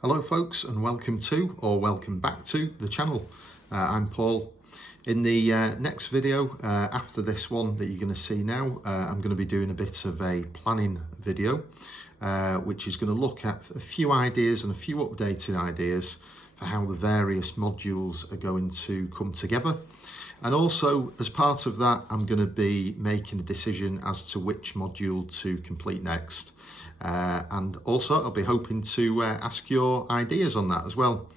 Hello folks, and welcome to or welcome back to the channel. I'm Paul. In the next video after this one that you're going to see now, I'm going to be doing a bit of a planning video which is going to look at a few ideas and a few updated ideas for how the various modules are going to come together. And also, as part of that, I'm going to be making a decision as to which module to complete next. And also, I'll be hoping to ask your ideas on that as well.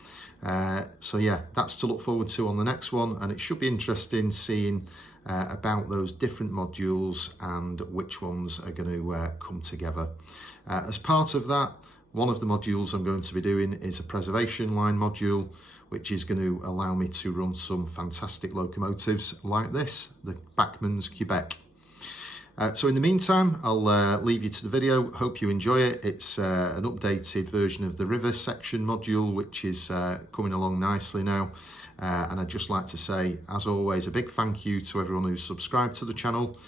So yeah, that's to look forward to on the next one. And it should be interesting seeing about those different modules and which ones are going to come together. As part of that, one of the modules I'm going to be doing is a preservation line module, which is going to allow me to run some fantastic locomotives like this, the Bachmann's Quebec. So in the meantime, I'll leave you to the video. Hope you enjoy it. It's an updated version of the river section module, which is coming along nicely now. And I'd just like to say, as always, a big thank you to everyone who's subscribed to the channel,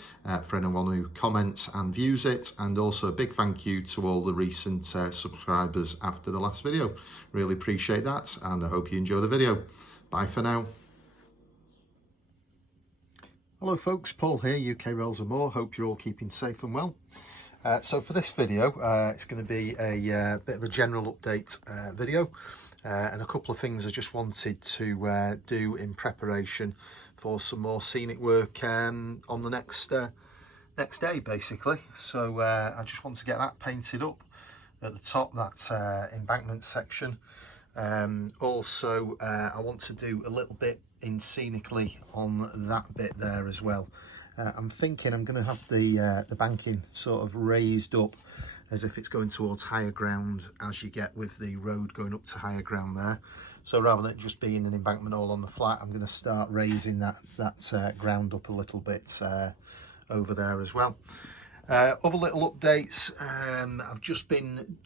for anyone who comments and views it, and also a big thank you to all the recent subscribers after the last video. Really appreciate that, and I hope you enjoy the video. Bye for now. Hello folks, Paul here, UK Rails and More. Hope you're all keeping safe and well. So for this video, it's going to be a bit of a general update video, and a couple of things I just wanted to do in preparation for some more scenic work on the next day, basically. So I just want to get that painted up at the top, that embankment section. Also, I want to do a little bit in scenically on that bit there as well. I'm thinking I'm going to have the banking sort of raised up as if it's going towards higher ground, as you get with the road going up to higher ground there. So rather than just being an embankment all on the flat, I'm going to start raising that ground up a little bit over there as well. Other little updates, I've just been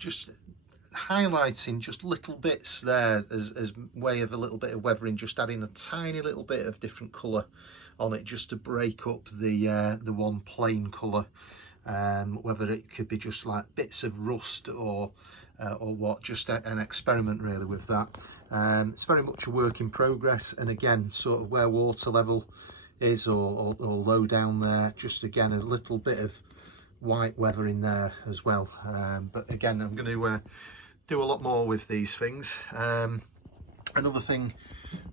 highlighting just little bits there as way of a little bit of weathering, just adding a tiny little bit of different colour on it just to break up the one plain colour, whether it could be just like bits of rust or what, just an experiment really with that. It's very much a work in progress, and again, sort of where water level is or low down there, just again a little bit of white weathering there as well. But again, I'm going to do a lot more with these things. Another thing,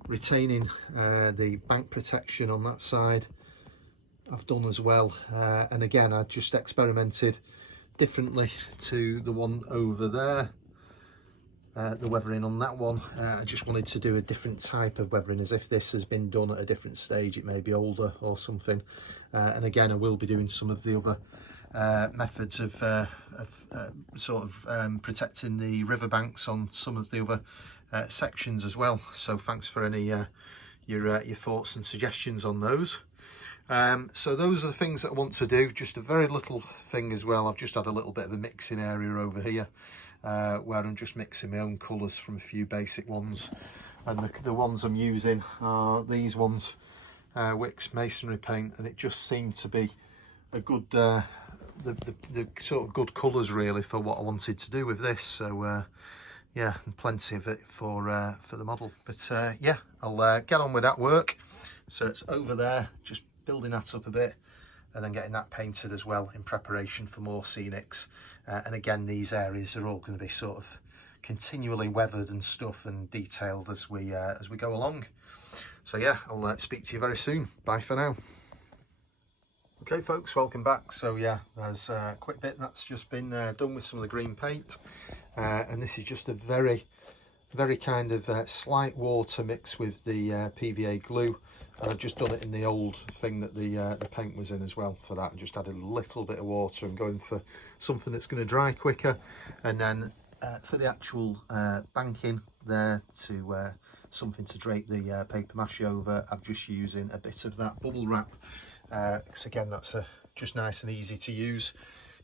retaining the bank protection on that side, I've done as well. And again, I just experimented differently to the one over there. The weathering on that one, I just wanted to do a different type of weathering, as if this has been done at a different stage. It may be older or something. And again, I will be doing some of the other methods of protecting the riverbanks on some of the other sections as well. So thanks for any your thoughts and suggestions on those. So those are the things that I want to do. Just a very little thing as well. I've just had a little bit of a mixing area over here where I'm just mixing my own colours from a few basic ones, and the ones I'm using are these ones, Wicks masonry paint, and it just seemed to be a good the sort of good colours really for what I wanted to do with this. So yeah, and plenty of it for the model. But yeah, I'll get on with that work. So it's over there, just building that up a bit and then getting that painted as well in preparation for more scenics. And again, these areas are all going to be sort of continually weathered and stuff and detailed as we go along. So yeah, I'll speak to you very soon. Bye for now. Okay folks, welcome back. So yeah, there's a quick bit that's just been done with some of the green paint, and this is just a very kind of slight water mix with the PVA glue, and I've just done it in the old thing that the paint was in as well for that, and just added a little bit of water and going for something that's going to dry quicker. And then for the actual banking there, to something to drape the paper mache over, I'm just using a bit of that bubble wrap, because again, that's just nice and easy to use,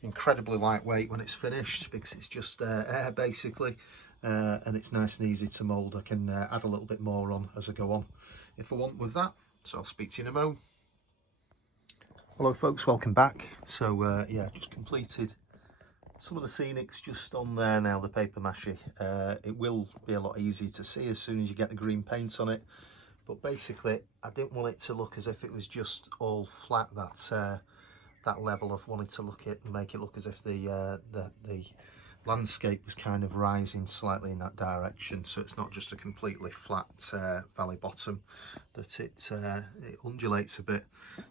incredibly lightweight when it's finished because it's just air basically, and it's nice and easy to mould. I can add a little bit more on as I go on if I want with that. So I'll speak to you in a mo. Hello folks, welcome back. So yeah, just completed some of the scenics just on there now, the paper mache. It will be a lot easier to see as soon as you get the green paint on it. But basically, I didn't want it to look as if it was just all flat, that level. I wanted to make it look as if the landscape was kind of rising slightly in that direction, so it's not just a completely flat valley bottom, that it undulates a bit.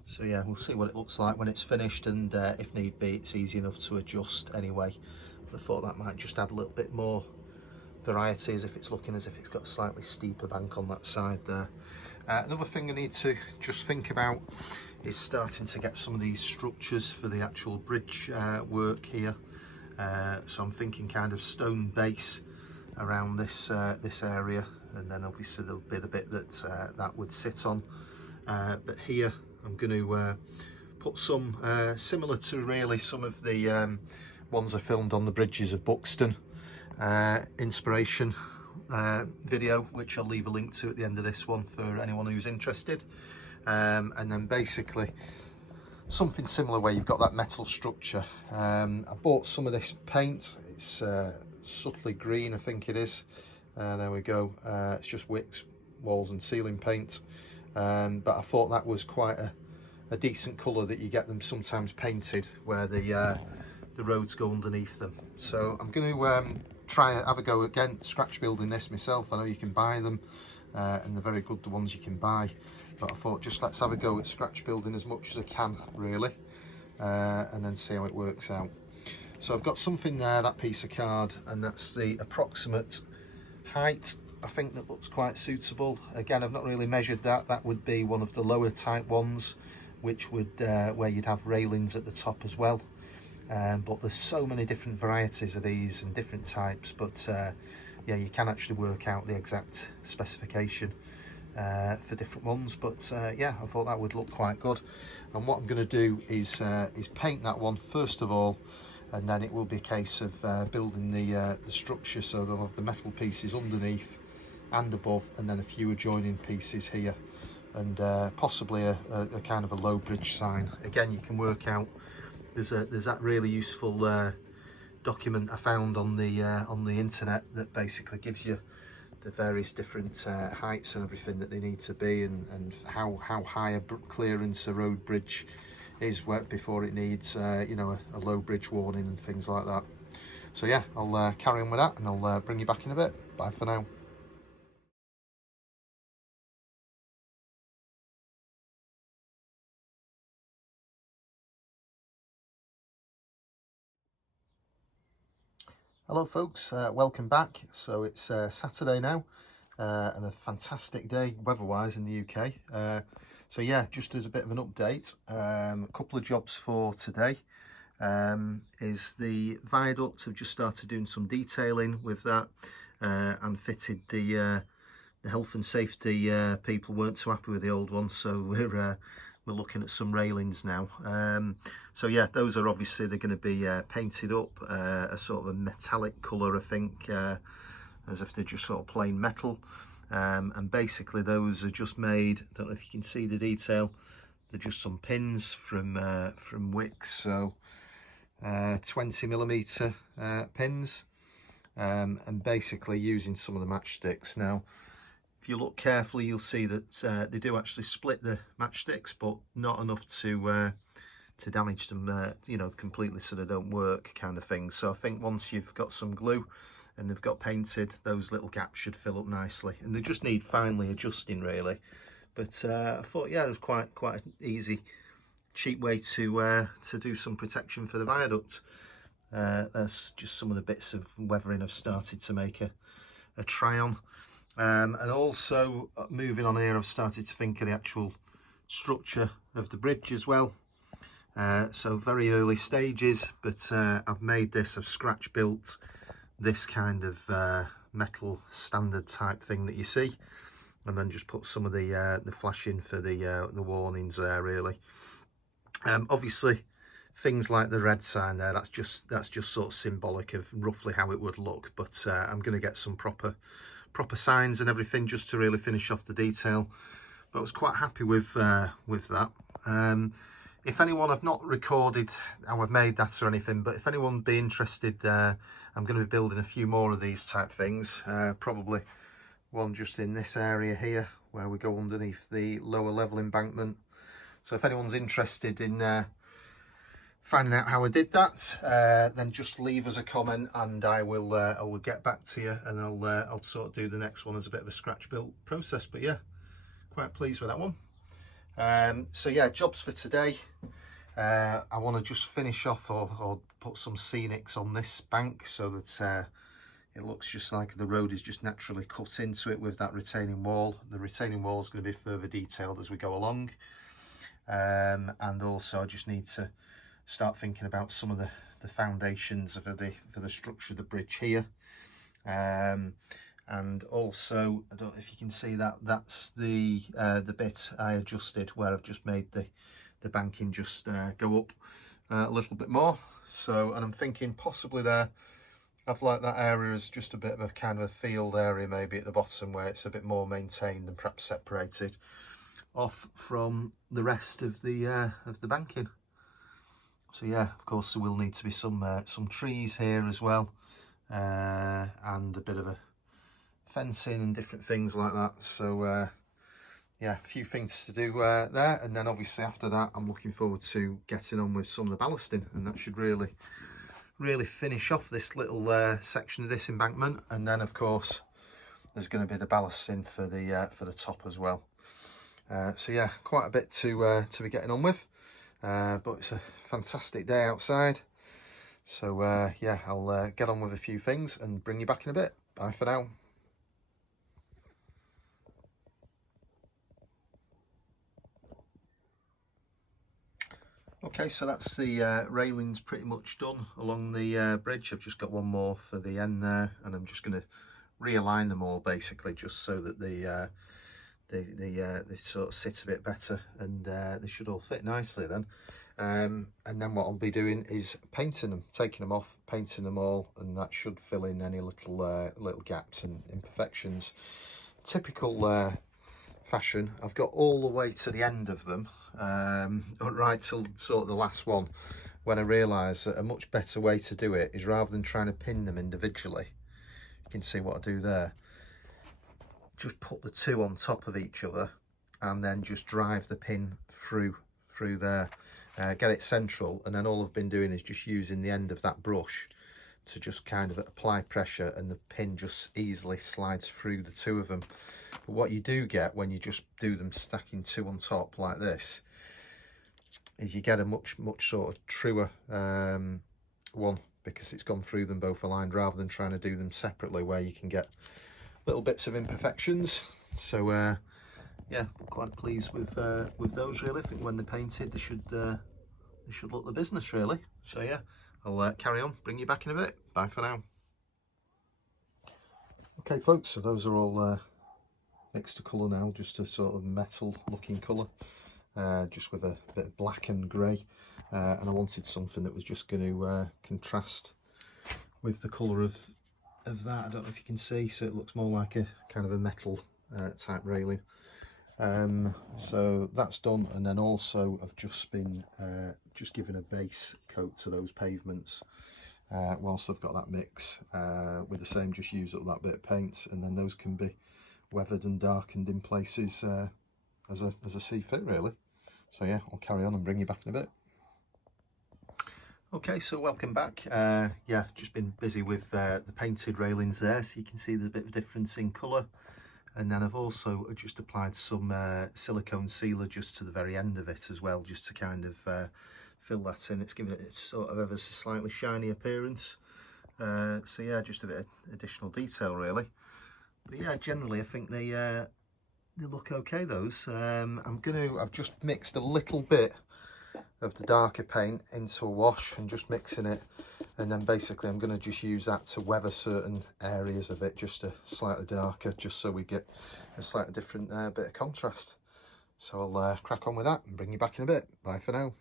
So yeah, we'll see what it looks like when it's finished, and if need be, it's easy enough to adjust anyway. But I thought that might just add a little bit more variety, as if it's looking as if it's got a slightly steeper bank on that side there. Another thing I need to just think about is starting to get some of these structures for the actual bridge work here. So I'm thinking kind of stone base around this area, and then obviously there'll be the bit that that would sit on. But here I'm going to put some similar to really some of the ones I filmed on the bridges of Buxton inspiration video, which I'll leave a link to at the end of this one for anyone who's interested. And then basically something similar where you've got that metal structure. I bought some of this paint. It's subtly green, I think it is. There we go. It's just Wicks walls and ceiling paint, but I thought that was quite a decent colour that you get them sometimes painted where the roads go underneath them. So I'm going to have a go again scratch building this myself. I know you can buy them, and they're very good, the ones you can buy. But I thought, just let's have a go at scratch building as much as I can, really, and then see how it works out. So I've got something there, that piece of card, and that's the approximate height. I think that looks quite suitable. Again, I've not really measured that. That would be one of the lower type ones, which would where you'd have railings at the top as well. But there's so many different varieties of these and different types. But yeah, you can actually work out the exact specification for different ones. But yeah, I thought that would look quite good. And what I'm going to do is paint that one first of all, and then it will be a case of building the structure. So they'll have the metal pieces underneath and above, and then a few adjoining pieces here, and possibly a kind of a low bridge sign. Again, you can work out. There's that really useful document I found on the internet that basically gives you the various different heights and everything that they need to be, and how high a clearance a road bridge is before it needs you know, a low bridge warning and things like that. So yeah, I'll carry on with that, and I'll bring you back in a bit. Bye for now. Hello folks, welcome back. So it's Saturday now, and a fantastic day weather-wise in the UK. So yeah, just as a bit of an update, a couple of jobs for today. Is the viaduct. I've just started doing some detailing with that, and fitted the health and safety people weren't too happy with the old one, so we're looking at some railings now. So yeah, those are obviously, they're going to be painted up a sort of a metallic colour, I think, as if they're just sort of plain metal. And basically those are just made, I don't know if you can see the detail, they're just some pins from Wicks, so 20mm pins, and basically using some of the matchsticks. Now if you look carefully, you'll see that they do actually split the matchsticks, but not enough to damage them, you know, completely, so they don't work, kind of thing. So I think once you've got some glue and they've got painted, those little gaps should fill up nicely, and they just need finely adjusting, really. But I thought, yeah, it was quite an easy, cheap way to do some protection for the viaduct. That's just some of the bits of weathering I've started to make a try on. And also moving on here, I've started to think of the actual structure of the bridge as well. So very early stages, but I've made this, I've scratch built this kind of metal standard type thing that you see, and then just put some of the flashing for the warnings there, really. Obviously things like the red sign there, that's just sort of symbolic of roughly how it would look, but I'm going to get some proper signs and everything just to really finish off the detail. But I was quite happy with that. if anyone, I've not recorded how I've made that or anything, but if anyone would be interested, I'm going to be building a few more of these type things, probably one just in this area here where we go underneath the lower level embankment. So if anyone's interested in finding out how I did that, then just leave us a comment and I will get back to you, and I'll sort of do the next one as a bit of a scratch built process. But yeah, quite pleased with that one. So yeah, jobs for today. I want to just finish off or put some scenics on this bank so that it looks just like the road is just naturally cut into it with that retaining wall. The retaining wall is going to be further detailed as we go along. And also I just need to start thinking about some of the foundations for the structure of the bridge here. And also, I don't know if you can see that, that's the bit I adjusted where I've just made the banking just go up a little bit more. So, and I'm thinking possibly there, I'd like that area as just a bit of a kind of a field area maybe at the bottom where it's a bit more maintained and perhaps separated off from the rest of the banking. So yeah, of course there will need to be some trees here as well, and a bit of a fencing and different things like that. So yeah, a few things to do there, and then obviously after that I'm looking forward to getting on with some of the ballasting, and that should really finish off this little section of this embankment. And then of course there's going to be the ballasting for the top as well. So yeah, quite a bit to be getting on with, but it's a fantastic day outside. So yeah, I'll get on with a few things and bring you back in a bit. Bye for now. Okay, so that's the railings pretty much done along the bridge. I've just got one more for the end there, and I'm just going to realign them all basically, just so that they sort of sit a bit better, and they should all fit nicely then. And then what I'll be doing is painting them, taking them off, painting them all, and that should fill in any little gaps and imperfections. Typical fashion, I've got all the way to the end of them, right till sort of the last one, when I realised that a much better way to do it is, rather than trying to pin them individually, you can see what I do there, just put the two on top of each other and then just drive the pin through there, get it central, and then all I've been doing is just using the end of that brush to just kind of apply pressure, and the pin just easily slides through the two of them. But what you do get when you just do them stacking two on top like this is you get a much sort of truer one, because it's gone through them both aligned, rather than trying to do them separately where you can get little bits of imperfections. So yeah, quite pleased with those really. I think when they're painted they should look the business really. So yeah, I'll carry on, bring you back in a bit. Bye for now. Okay folks, so those are all mixed to colour now, just a sort of metal looking colour, just with a bit of black and grey, and I wanted something that was just going to contrast with the colour of that. I don't know if you can see, so it looks more like a kind of a metal type railing. So that's done, and then also I've just been just giving a base coat to those pavements whilst I've got that mix with the same, just use up that bit of paint, and then those can be weathered and darkened in places as I see fit really. So yeah, I'll carry on and bring you back in a bit. Okay, so welcome back. Yeah, just been busy with the painted railings there, so you can see there's a bit of difference in colour. And then I've also just applied some silicone sealer just to the very end of it as well, just to kind of fill that in. It's giving it sort of ever so slightly shiny appearance. So yeah, just a bit of additional detail really. But yeah, generally I think they look okay, those. I've just mixed a little bit of the darker paint into a wash and just mixing it, and then basically I'm going to just use that to weather certain areas of it, just a slightly darker, just so we get a slightly different bit of contrast. So I'll crack on with that and bring you back in a bit. Bye for now.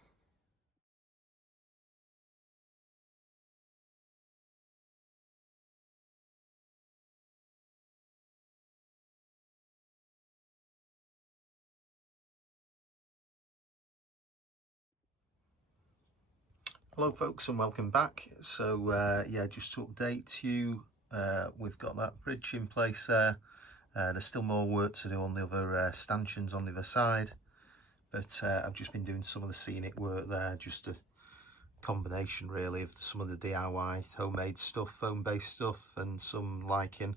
Hello folks and welcome back. So yeah, just to update you, we've got that bridge in place there. There's still more work to do on the other stanchions on the other side, but I've just been doing some of the scenic work there, just a combination really of some of the DIY homemade stuff, foam based stuff, and some lichen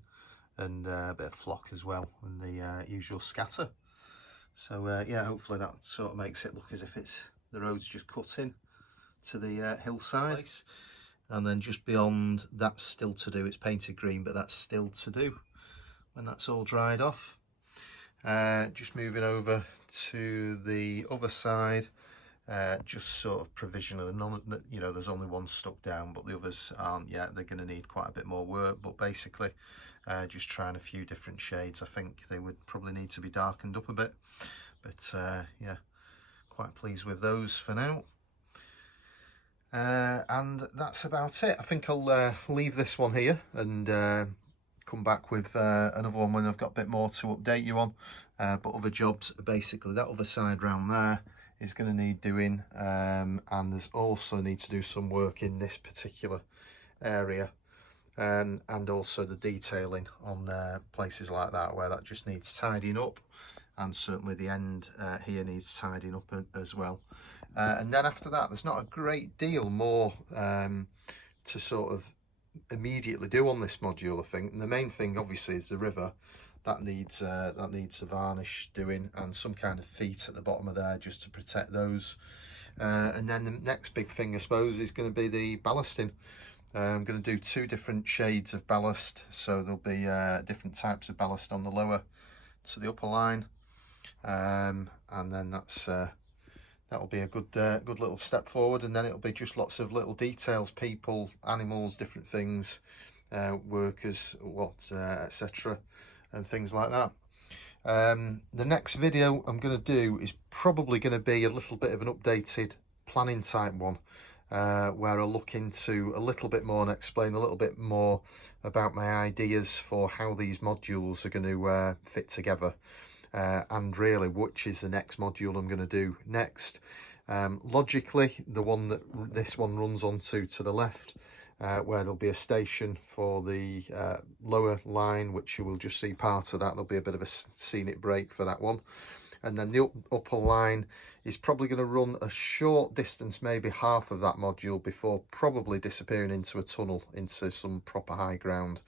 and a bit of flock as well, and the usual scatter. So yeah, hopefully that sort of makes it look as if it's the road's just cut in to the hillside. And then just beyond, that's still to do. It's painted green, but that's still to do when that's all dried off. Just moving over to the other side, just sort of provisional. You know, there's only one stuck down, but the others aren't yet. They're going to need quite a bit more work, but basically just trying a few different shades. I think they would probably need to be darkened up a bit, but yeah, quite pleased with those for now. And that's about it. I think I'll leave this one here and come back with another one when I've got a bit more to update you on. But other jobs, basically that other side round there is going to need doing, and there's also need to do some work in this particular area, and also the detailing on places like that where that just needs tidying up, and certainly the end here needs tidying up as well. And then after that, there's not a great deal more to sort of immediately do on this module, I think. And the main thing obviously is the river. That needs a varnish doing, and some kind of feet at the bottom of there just to protect those. And then the next big thing, I suppose, is going to be the ballasting. I'm going to do 2 different shades of ballast, so there'll be different types of ballast on the lower to the upper line, and then that'll be a good little step forward. And then it'll be just lots of little details, people, animals, different things, workers, etc. and things like that. The next video I'm going to do is probably going to be a little bit of an updated planning type one, where I'll look into a little bit more and explain a little bit more about my ideas for how these modules are going to fit together, and really which is the next module I'm going to do next. Logically, the one that this one runs onto to the left, where there'll be a station for the lower line, which you will just see part of that. There'll be a bit of a scenic break for that one. And then the upper line is probably going to run a short distance, maybe half of that module, before probably disappearing into a tunnel into some proper high ground.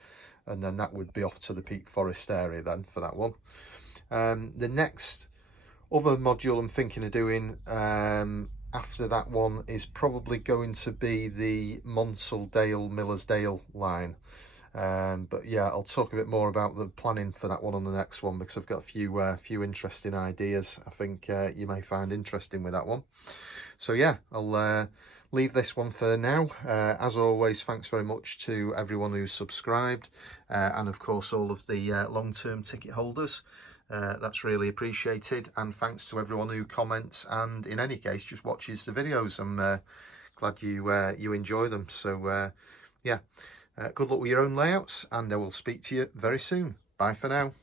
And then that would be off to the Peak Forest area then for that one. The next other module I'm thinking of doing after that one is probably going to be the Monsaldale Millersdale line, but yeah, I'll talk a bit more about the planning for that one on the next one, because I've got a few interesting ideas I think you may find interesting with that one. So yeah, I'll leave this one for now. As always, thanks very much to everyone who's subscribed, and of course all of the long-term ticket holders. That's really appreciated, and thanks to everyone who comments and in any case just watches the videos. I'm glad you enjoy them. So yeah, good luck with your own layouts, and I will speak to you very soon. Bye for now.